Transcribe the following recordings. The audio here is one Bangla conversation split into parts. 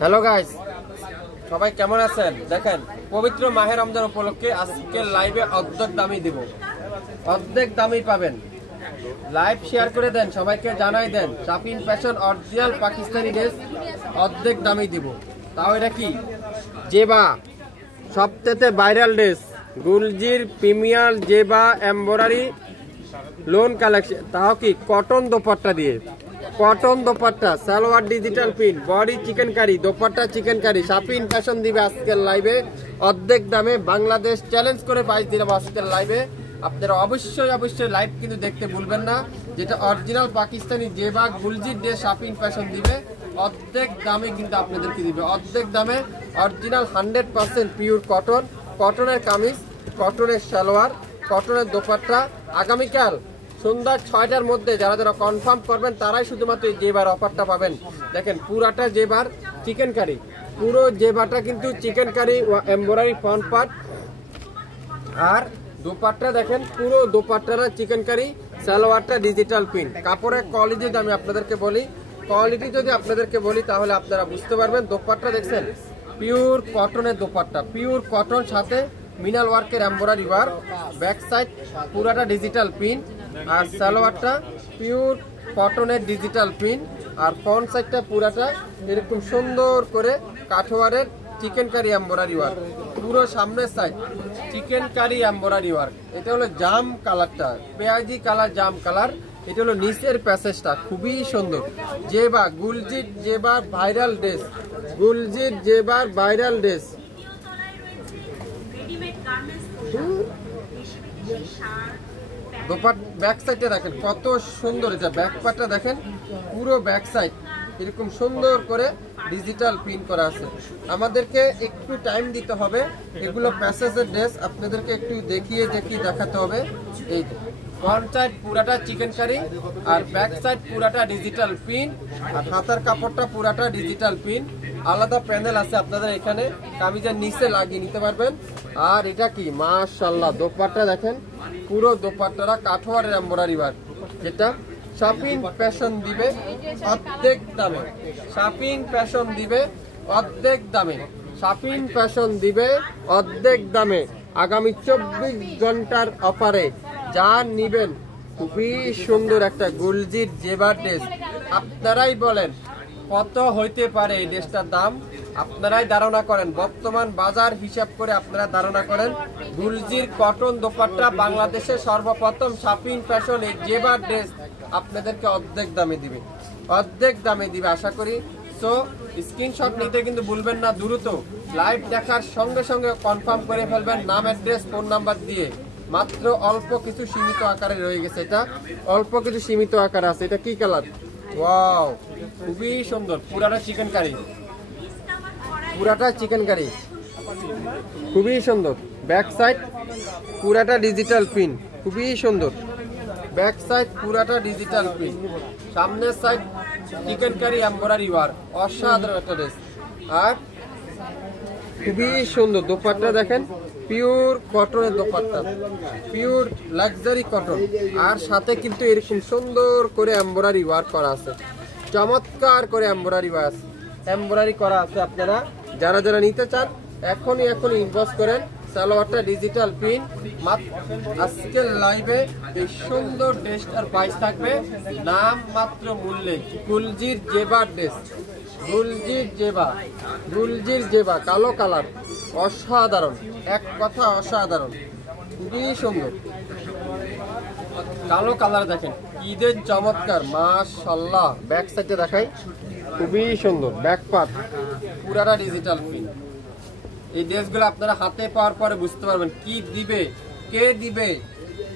হ্যালো গাইস, সবাই কেমন আছেন? দেখেন, পবিত্র মাহে রমজান উপলক্ষে আজকে লাইভে অর্ধেক দামই দিব, অর্ধেক দামই পাবেন। লাইভ শেয়ার করে দেন, সবাইকে জানাই দেন। Shapin fashion original Pakistani dress অর্ধেক দামই দিব। তাও এটা কি জেবা, সবথেকে viral dress, Guljee premier Zeba embroidery lawn collection, তাও কি কটন দোপাট্টা দিয়ে, cotton dupatta, salwar digital print, body chikankari, dupatta chikankari. Shapin fashion দিবে আজকের লাইভে অর্ধেক দামে। বাংলাদেশ চ্যালেঞ্জ করে প্রাইস দিলাম আজকের লাইভে। আপনারা অবশ্যই লাইভ কিন্তু দেখতে ভুলবেন না। যেটা original Pakistani Zeba গুলজির dress শাপিন fashion দিবে অর্ধেক দামে, কিন্তু আপনাদেরকে দিবে অর্ধেক দামে। অরিজিনাল 100% পিওর কটন, কটনের কামিজ, কটনের সালোয়ার, কটনের দোপাট্টা। আগামীকাল সন্ধ্যা 6টার মধ্যে যারা যারা কনফার্ম করবেন তারাই শুধুমাত্র এই জেবার অফারটা পাবেন। দেখেন, পুরাটা জেবার চিকেন কারি, পুরো জেবাটা কিন্তু chikankari embroidery front part, আর দোপাট্টা দেখেন পুরো দোপাট্টাটা চিকেন কারি, সালোয়ারটা ডিজিটাল প্রিন্ট। কাপড়ের কোয়ালিটি যদি আমি আপনাদেরকে বলি তাহলে আপনারা বুঝতে পারবেন। দোপাট্টা দেখছেন পিওর কটনের দোপাট্টা, পিওর কটন, সাথে মিনাল ওয়ার্কের এমব্রয়ডারি ওয়ার্ক, ব্যাক সাইড পুরাটা ডিজিটাল প্রিন্ট, আর সালোয়ারটা পিওর কটনের ডিজিটাল প্রিন্ট, আর ফ্রন্ট সাইডটা পুরাটা এরকম সুন্দর করে কাঠওয়ারের চিকেন কারি এমব্রয়ডারি ওয়ার্ক, পুরো সামনের side chikankari embroidery work. এটা হলো জাম কালারটা, পেঁয়াজি কালার, জাম কালার। এটা হলো নিচের প্যাসেজটা, খুবই সুন্দর। জেবা গুলজির জেবার ভাইরাল ড্রেস, গুলজির জেবার ভাইরাল ড্রেস। ব্যাক সাইডটা দেখেন কত সুন্দর, এটা ব্যাক পার্টটা দেখেন, পুরো ব্যাক সাইড এরকম সুন্দর করে ডিজিটাল প্রিন্ট করা আছে। আমাদেরকে একটু টাইম দিতে হবে, এগুলো প্যাসেজের ড্রেস আপনাদেরকে একটু দেখাতে হবে। এই ফ্রন্ট সাইড পুরাটা চিকেন কারি, আর ব্যাক সাইড পুরাটা ডিজিটাল প্রিন্ট, আর হাতার কাপড়টা পুরাটা ডিজিটাল প্রিন্ট। আলাদা প্যানেল আছে আপনাদের এখানে, কামিজের নিচে লাগিয়ে নিতে পারবেন। আর এটা কি মাশাআল্লাহ, দোপাট্টা দেখেন, পুরো দোপাট্টাটা কাঠওয়ারের এমব্রয়ডারি ওয়ার্ক। যেটা শাপিন ফ্যাশন দিবে অর্ধেক দামে, শাপিন ফ্যাশন দিবে অর্ধেক দামে, শাপিন ফ্যাশন দিবে অর্ধেক দামে। আগামী 24 ঘন্টার অফারে যা নিবেন, খুবই সুন্দর একটা গুলজির জেবার ড্রেস। আপনারাই বলেন কত হইতে পারে এই ড্রেসটার দাম, আপনারাই ধারণা করেন। বর্তমান বাজার হিসাব করে আপনারা ধারণা করেন। গুলজির কটন দোপাট্টা বাংলাদেশে সর্বপ্রথম শাপিন ফ্যাশন এই জেবার ড্রেস আপনাদেরকে অর্ধেক দামে দিবে, অর্ধেক দামে দিবে আশা করি। সো স্ক্রিনশট নিতে কিন্তু ভুলবেন না, দ্রুত লাইভ দেখার সঙ্গে সঙ্গে কনফার্ম করে ফেলবেন নাম, অ্যাড্রেস, ফোন নাম্বার দিয়ে। মাত্র অল্প কিছু সীমিত আকারে রয়ে গেছে, এটা অল্প কিছু সীমিত আকারে আছে। এটা কি কালার? ওয়াও, খুবই সুন্দর, পুরাটা চিকেন কারি, পুরাটা চিকেন কারি, খুবই সুন্দর। ব্যাক সাইড পুরাটা ডিজিটাল প্রিন্ট, খুবই সুন্দর। ব্যাক সাইড পুরাটা ডিজিটাল প্রিন্ট, সামনের side chikankari embroidery work, অসাধারণ একটা ড্রেস। আর খুবই সুন্দর দোপাট্টা দেখেন, পিওর কটনের দোপাট্টা, পিওর লাক্সারি কটন, আর সাথে কিন্তু এরকম সুন্দর করে এমব্রয়ডারি ওয়ার্ক করা আছে, চমৎকার করে এমব্রয়ডারি করা আছে। আপনারা যারা যারা নিতে চান এখনই ইনবক্স করেন। সালোয়ারটা ডিজিটাল প্রিন্ট। আজকের লাইভে এই সুন্দর ড্রেসটার প্রাইস থাকবে নাম মাত্র মূল্যে। গুলজির জেবার ড্রেস, গুলজির জেবা কালো কালার, অসাধারণ, এক কথা অসাধারণ, খুবই সুন্দর কালো কালার। দেখেন ঈদের চমৎকার, মাশাআল্লাহ। ব্যাক সাইডে দেখাই, খুবই সুন্দর ব্যাক পার্ট, পুরাটা ডিজিটাল প্রিন্ট। এই ড্রেসগুলো আপনারা হাতে পাওয়ার পরে বুঝতে পারবেন কি দিবে,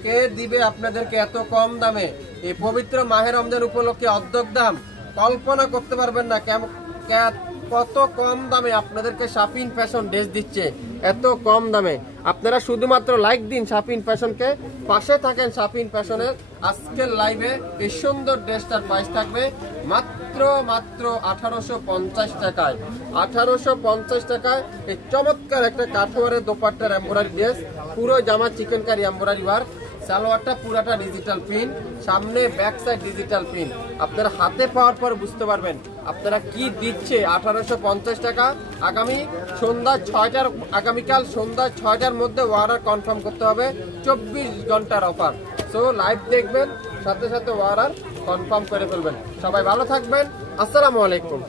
কে দিবে আপনাদেরকে এত কম দামে। এই পবিত্র মাহে রমজান উপলক্ষে অর্ধেক দাম, কল্পনা করতে পারবেন না কত কম দামে আপনাদেরকে শাপিন ফ্যাশন ড্রেস দিচ্ছে, এত কম দামে। আপনারা শুধুমাত্র লাইক দিন শাপিন ফ্যাশনকে, পাশে থাকেন শাপিন ফ্যাশনের। আজকের লাইভে এই সুন্দর ড্রেসটার প্রাইস থাকবে মাত্র 1850 টাকায়, 1850 টাকায় এই চমৎকার একটা কাঠওয়ারের দোপাট্টার এমব্রয়ডারি ড্রেস, পুরো জামা চিকেন কারি এমব্রয়ডারি ওয়ার্ক, সালোয়ারটা পুরাটা ডিজিটাল প্রিন্ট, সামনে ব্যাক সাইড ডিজিটাল প্রিন্ট। আপনারা হাতে পাওয়ার পর বুঝতে পারবেন আপনারা কি দিচ্ছে। 1850 টাকা। আগামীকাল সন্ধ্যা 6টার মধ্যে অর্ডার কনফার্ম করতে হবে। 24 ঘন্টার অফার। সো লাইভ দেখবেন, সাথে সাথে অর্ডার কনফার্ম করে ফেলবেন। সবাই ভালো থাকবেন। আসসালামু আলাইকুম।